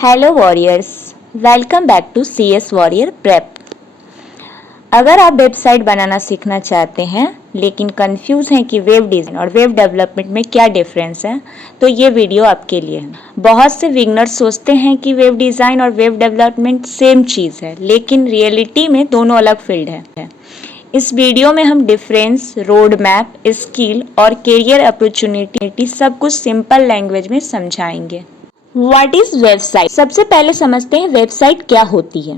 Hello warriors, welcome back to CS warrior prep. अगर आप website बनाना सीखना चाहते हैं लेकिन कंफ्यूज हैं कि वेब डिज़ाइन और वेब डेवलपमेंट में क्या डिफरेंस है, तो ये वीडियो आपके लिए है। बहुत से बिगनर्स सोचते हैं कि वेब डिज़ाइन और वेब डेवलपमेंट सेम चीज़ है, लेकिन रियलिटी में दोनों अलग फील्ड है। इस वीडियो में हम डिफरेंस, रोड मैप, स्किल और करियर अपॉर्चुनिटी सब कुछ सिंपल लैंग्वेज में समझाएंगे। What is website? सबसे पहले समझते हैं वेबसाइट क्या होती है।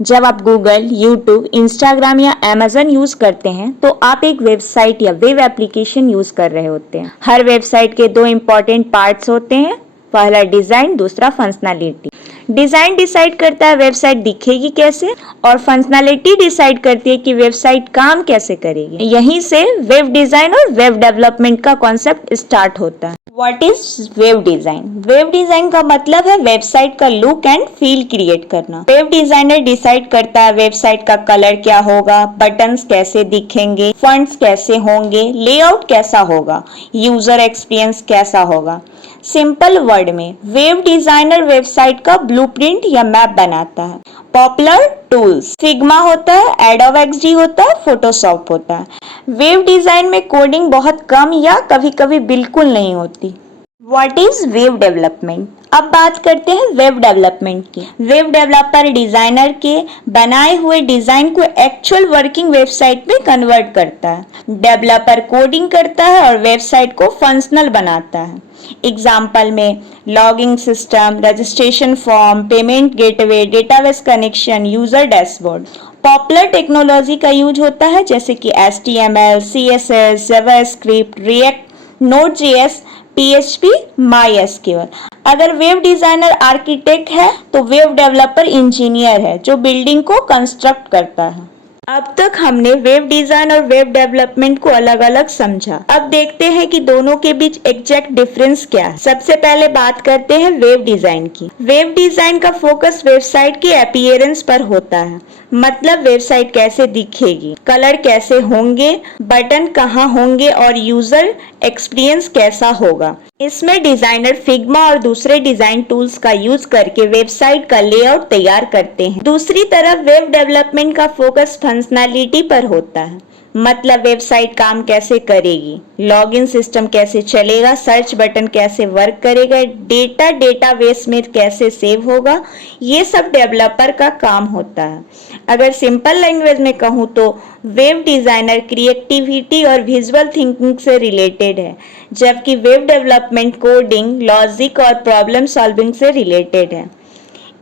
जब आप गूगल, यूट्यूब, इंस्टाग्राम या अमेजन यूज करते हैं तो आप एक वेबसाइट या वेब एप्लीकेशन यूज कर रहे होते हैं। हर वेबसाइट के दो इंपॉर्टेंट पार्ट्स होते हैं, पहला डिजाइन, दूसरा फंक्शनैलिटी। डिजाइन डिसाइड करता है वेबसाइट दिखेगी कैसे, और फंक्शनैलिटी डिसाइड करती है कि वेबसाइट काम कैसे करेगी। यहीं से वेब डिजाइन और वेब डेवलपमेंट का कॉन्सेप्ट स्टार्ट होता है। What is web design? Web design का मतलब है वेबसाइट का लुक एंड फील क्रिएट करना। वेब डिजाइनर डिसाइड करता है वेबसाइट का कलर क्या होगा, बटन्स कैसे दिखेंगे, फॉन्ट्स कैसे होंगे, लेआउट कैसा होगा, यूजर एक्सपीरियंस कैसा होगा। सिंपल वर्ड में वेब डिजाइनर वेबसाइट का ब्लूप्रिंट या मैप बनाता है। पॉपुलर टूल्स फिग्मा होता है, एडोब एक्सडी होता है, फोटोशॉप होता है। वेब डिजाइन में कोडिंग बहुत कम या कभी कभी बिल्कुल नहीं होती। What is web development? अब बात करते हैं वेब डेवलपमेंट की। वेब डेवलपर डिजाइनर के बनाए हुए डिजाइन को एक्चुअल वर्किंग वेबसाइट में कन्वर्ट करता है। डेवलपर कोडिंग करता है और वेबसाइट को फंक्शनल बनाता है। एग्जाम्पल में logging system, registration form, payment gateway, database connection, user dashboard. Popular technology का यूज होता है जैसे कि HTML, CSS, JavaScript, react, Node.js, PHP, MySQL। अगर वेब डिजाइनर आर्किटेक्ट है तो वेब डेवलपर इंजीनियर है जो बिल्डिंग को कंस्ट्रक्ट करता है। अब तक हमने वेब डिजाइन और वेब डेवलपमेंट को अलग अलग समझा। अब देखते हैं कि दोनों के बीच एग्जैक्ट डिफरेंस क्या है। सबसे पहले बात करते हैं वेब डिजाइन की। वेब डिजाइन का फोकस वेबसाइट के अपीयरेंस पर होता है, मतलब वेबसाइट कैसे दिखेगी, कलर कैसे होंगे, बटन कहाँ होंगे और यूजर एक्सपीरियंस कैसा होगा। इसमें डिजाइनर फिग्मा और दूसरे डिजाइन टूल्स का यूज करके वेबसाइट का लेआउट तैयार करते हैं। दूसरी तरफ वेब डेवलपमेंट का फोकस फंक्शनैलिटी पर होता है, मतलब वेबसाइट काम कैसे करेगी, लॉगिन सिस्टम कैसे चलेगा, सर्च बटन कैसे वर्क करेगा, डेटा डेटाबेस में कैसे सेव होगा, ये सब डेवलपर का काम होता है। अगर सिंपल लैंग्वेज में कहूँ तो वेब डिजाइनर क्रिएटिविटी और विजुअल थिंकिंग से रिलेटेड है, जबकि वेब डेवलपमेंट कोडिंग, लॉजिक और प्रॉब्लम सॉल्विंग से रिलेटेड है।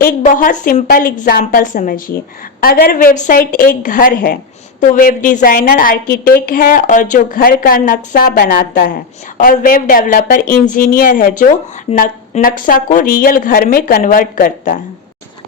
एक बहुत सिंपल एग्जांपल समझिए। अगर वेबसाइट एक घर है तो वेब डिजाइनर आर्किटेक्ट है और जो घर का नक्शा बनाता है, और वेब डेवलपर इंजीनियर है जो नक्शा को रियल घर में कन्वर्ट करता है।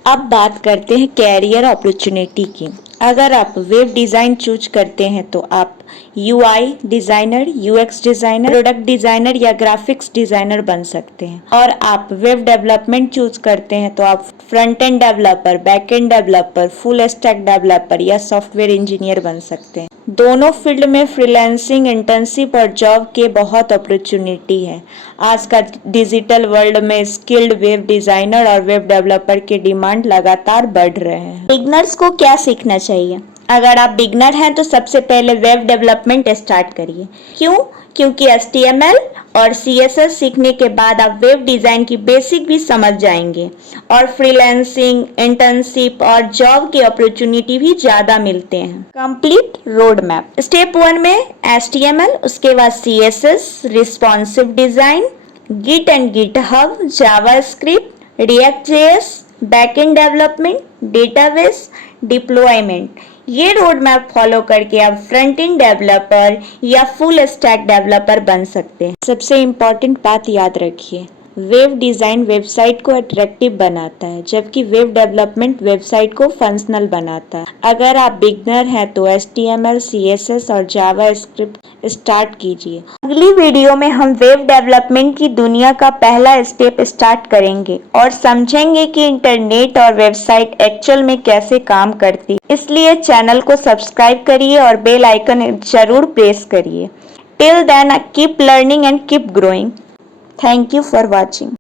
अब बात करते हैं कैरियर अपॉर्चुनिटी की। अगर आप वेब डिज़ाइन चूज करते हैं तो आप UI designer, UX designer, product designer या ग्राफिक्स डिज़ाइनर बन सकते हैं। और आप वेब डेवलपमेंट चूज करते हैं तो आप front end developer, back end developer, full stack developer या सॉफ्टवेयर इंजीनियर बन सकते हैं। दोनों फील्ड में फ्रीलांसिंग, इंटर्नशिप और जॉब के बहुत अपॉर्चुनिटी है। आज का डिजिटल वर्ल्ड में स्किल्ड वेब डिजाइनर और वेब डेवलपर की डिमांड लगातार बढ़ रहे हैं। बिगनर्स को क्या सीखना चाहिए? अगर आप बिगनर हैं तो सबसे पहले वेब डेवलपमेंट स्टार्ट करिए। क्यों? क्योंकि HTML और CSS सीखने के बाद आप वेब डिजाइन की बेसिक भी समझ जाएंगे, और फ्रीलांसिंग, इंटर्नशिप और जॉब की अपॉर्चुनिटी भी ज्यादा मिलते हैं। Complete road map. स्टेप 1 में HTML, उसके बाद CSS, responsive design, Git and GitHub, JavaScript, React, backend development, database, deployment. ये रोड मैप फॉलो करके आप फ्रंट एंड डेवलपर या फुल स्टैक डेवलपर बन सकते हैं। सबसे इम्पोर्टेंट बात याद रखिए, वेब डिज़ाइन वेबसाइट को अट्रैक्टिव बनाता है, जबकि वेब डेवलपमेंट वेबसाइट को फंक्शनल बनाता है। अगर आप बिगनर हैं तो HTML, CSS और जावास्क्रिप्ट स्टार्ट कीजिए। अगली वीडियो में हम वेब डेवलपमेंट की दुनिया का पहला स्टेप स्टार्ट करेंगे और समझेंगे कि इंटरनेट और वेबसाइट एक्चुअल में कैसे काम करती। इसलिए चैनल को सब्सक्राइब करिए और बेल आइकन जरूर प्रेस करिए। Till then, keep learning and keep growing. Thank you for watching.